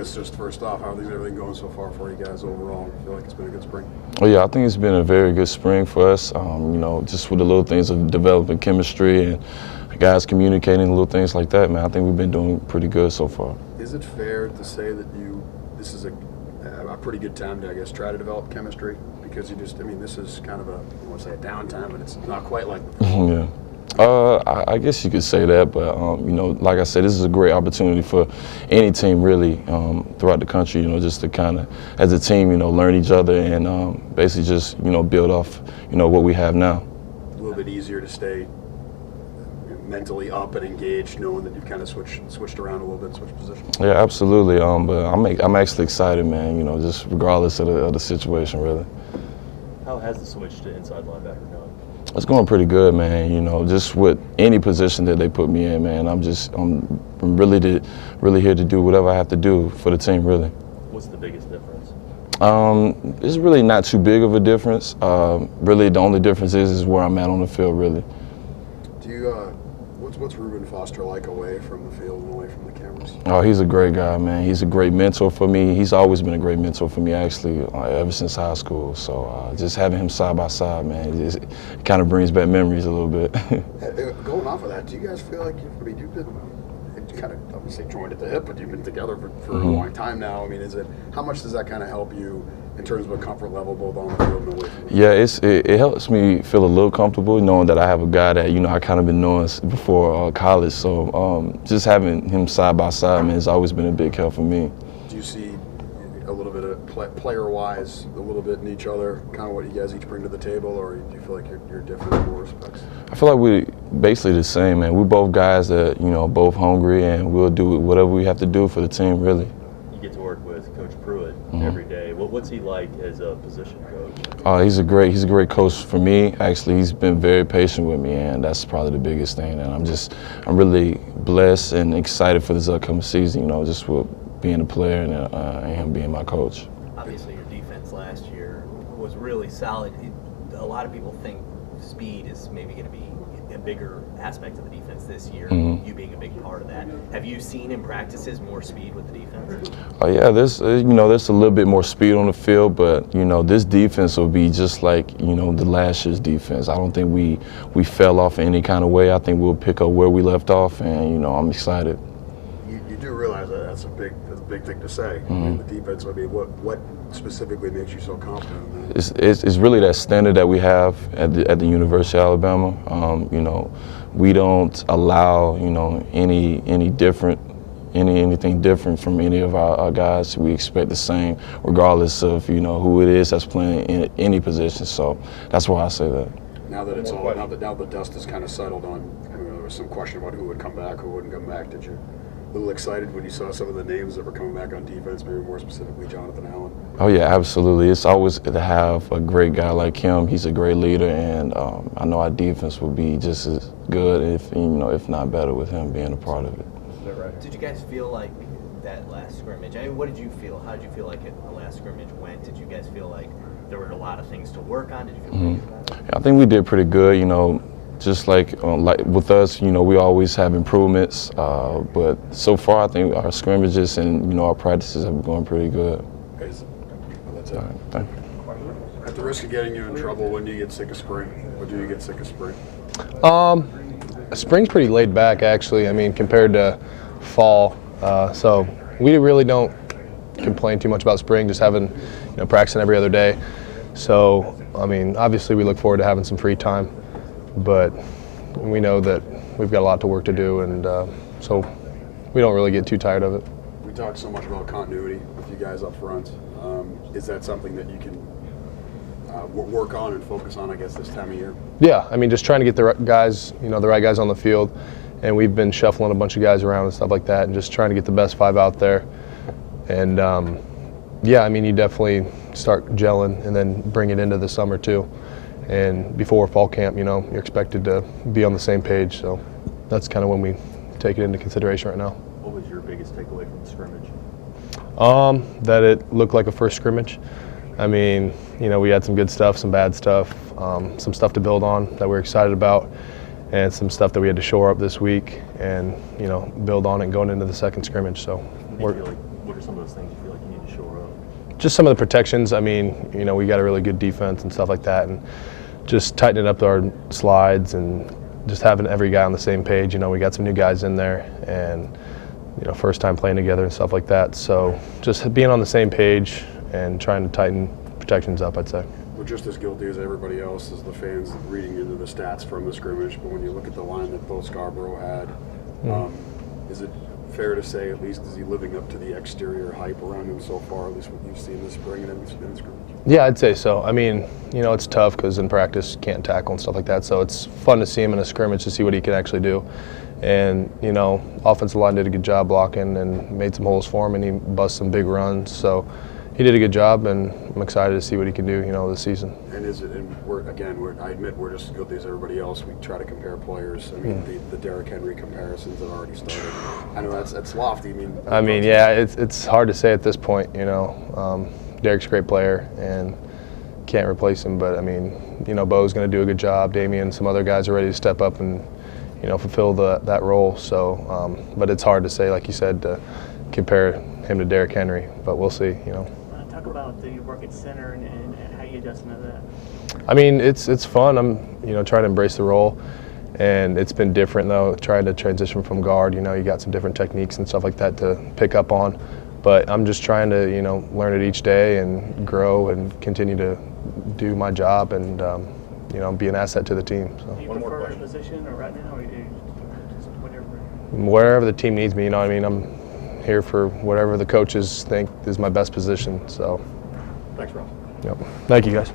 guess just first off, how is everything going so far for you guys overall? I feel like it's been a good spring. Oh yeah, I think it's been a very good spring for us. Just with the little things of developing chemistry and guys communicating, little things like that, man. I think we've been doing pretty good so far. Is it fair to say that this is a pretty good time to, I guess, try to develop chemistry? Because this is kind of I don't want to say a downtime, but it's not quite like before. Yeah. I guess you could say that, but like I said, this is a great opportunity for any team really throughout the country. Just to kind of, as a team, learn each other and basically just build off what we have now. A little bit easier to stay mentally up and engaged, knowing that you've kind of switched around a little bit, switched positions. Yeah, absolutely. But I'm actually excited, man. Just regardless of the situation, really. How has the switch to inside linebacker gone? It's going pretty good, man. Just with any position that they put me in, man. I'm really here to do whatever I have to do for the team, really. What's the biggest difference? It's really not too big of a difference. Really, the only difference is where I'm at on the field, really. Do you what's Reuben Foster like away from the field and away from the cameras? Oh, he's a great guy, man. He's a great mentor for me. He's always been a great mentor for me, actually, ever since high school. So just having him side by side, man, it kind of brings back memories a little bit. Going off of that, do you guys feel like you've been kind of obviously joined at the hip, but you've been together for a long time now? How much does that kind of help you in terms of a comfort level both on the field and away from the field? Yeah, it helps me feel a little comfortable knowing that I have a guy that I kind of been knowing before college. So just having him side by side, man, has always been a big help for me. Do you see a little bit of player-wise, a little bit in each other, kind of what you guys each bring to the table, or do you feel like you're different in more respects? I feel like we're basically the same, man. We're both guys that both hungry, and we'll do whatever we have to do for the team, really. You get to work with Coach Pruitt every day. What's he like as a position coach? He's a great coach for me. Actually, he's been very patient with me, and that's probably the biggest thing. And I'm really blessed and excited for this upcoming season. Just with being a player and him being my coach. Obviously, your defense last year was really solid. A lot of people think speed is maybe going to be a bigger aspect of the defense this year, you being a big part of that. Have you seen in practices more speed with the defense? Yeah, there's a little bit more speed on the field, but this defense will be just like the last year's defense. I don't think we fell off in any kind of way. I think we'll pick up where we left off, and I'm excited. You do realize that that's a big thing to say. The defense, what specifically makes you so confident in that? It's really that standard that we have at the University of Alabama. We don't allow anything different from any of our guys. We expect the same, regardless of who it is that's playing in any position. So that's why I say that. Now that now the dust is kind of settled on, there was some question about who would come back, who wouldn't come back. Did you a little excited when you saw some of the names that were coming back on defense, maybe more specifically Jonathan Allen? Oh yeah, absolutely. It's always to have a great guy like him. He's a great leader, and I know our defense will be just as good, if not better, with him being a part of it. Is that right? Did you guys feel like that last scrimmage? What did you feel? How did you feel like the last scrimmage went? Did you guys feel like there were a lot of things to work on? Did you feel pleased about it? Yeah, I think we did pretty good. Just like with us, we always have improvements. But so far, I think our scrimmages and our practices have been going pretty good. That's it. All right, thank you. At the risk of getting you in trouble, when do you get sick of spring? When do you get sick of spring? Spring's pretty laid back, actually. Compared to fall. So we really don't complain too much about spring, just having, practicing every other day. So, obviously we look forward to having some free time, but we know that we've got a lot to work to do, and so we don't really get too tired of it. We talked so much about continuity with you guys up front. Is that something that you can work on and focus on, I guess, this time of year? Yeah, just trying to get the right guys, the right guys on the field, and we've been shuffling a bunch of guys around and stuff like that, and just trying to get the best five out there. And yeah, you definitely start gelling and then bring it into the summer too. And before fall camp, you're expected to be on the same page. So that's kind of when we take it into consideration right now. What was your biggest takeaway from the scrimmage? That it looked like a first scrimmage. We had some good stuff, some bad stuff, some stuff to build on that we're excited about, and some stuff that we had to shore up this week and, build on it going into the second scrimmage. So What are some of those things you feel like you need to shore up? Just some of the protections. I mean, you know, we got a really good defense and stuff like that, and just tightening up our slides and just having every guy on the same page. You know, we got some new guys in there, and you know, first time playing together and stuff like that. So just being on the same page and trying to tighten protections up, I'd say. We're just as guilty as everybody else as the fans reading into the stats from the scrimmage. But when you look at the line that Bo Scarborough had, is it fair to say, at least, is he living up to the exterior hype around him so far, at least what you've seen this spring and in the scrimmage? Yeah, I'd say so. I mean, you know, it's tough because in practice can't tackle and stuff like that. So it's fun to see him in a scrimmage to see what he can actually do. And, you know, offensive line did a good job blocking and made some holes for him, and he busted some big runs. So he did a good job, and I'm excited to see what he can do, you know, this season. And is it? And I admit we're just as guilty as everybody else. We try to compare players. I mean, the Derrick Henry comparisons have already started. I know that's lofty. I mean, yeah, it's hard to say at this point. You know, Derrick's a great player, and can't replace him. But I mean, you know, Bo's going to do a good job. Damian, some other guys are ready to step up and, you know, fulfill that role. So, but it's hard to say, like you said, to compare him to Derrick Henry. But we'll see. You know. Talk about your work at center and how you adjust to that. I mean, it's fun. I'm, you know, trying to embrace the role, and it's been different though. Trying to transition from guard, you know, you got some different techniques and stuff like that to pick up on. But I'm just trying to, you know, learn it each day and grow and continue to do my job and, you know, be an asset to the team. So. Do you prefer a position or right now, or you just whatever? Wherever the team needs me, you know what I mean. I'm here for whatever the coaches think is my best position. So. Thanks, Ross. Yep. Thank you, guys.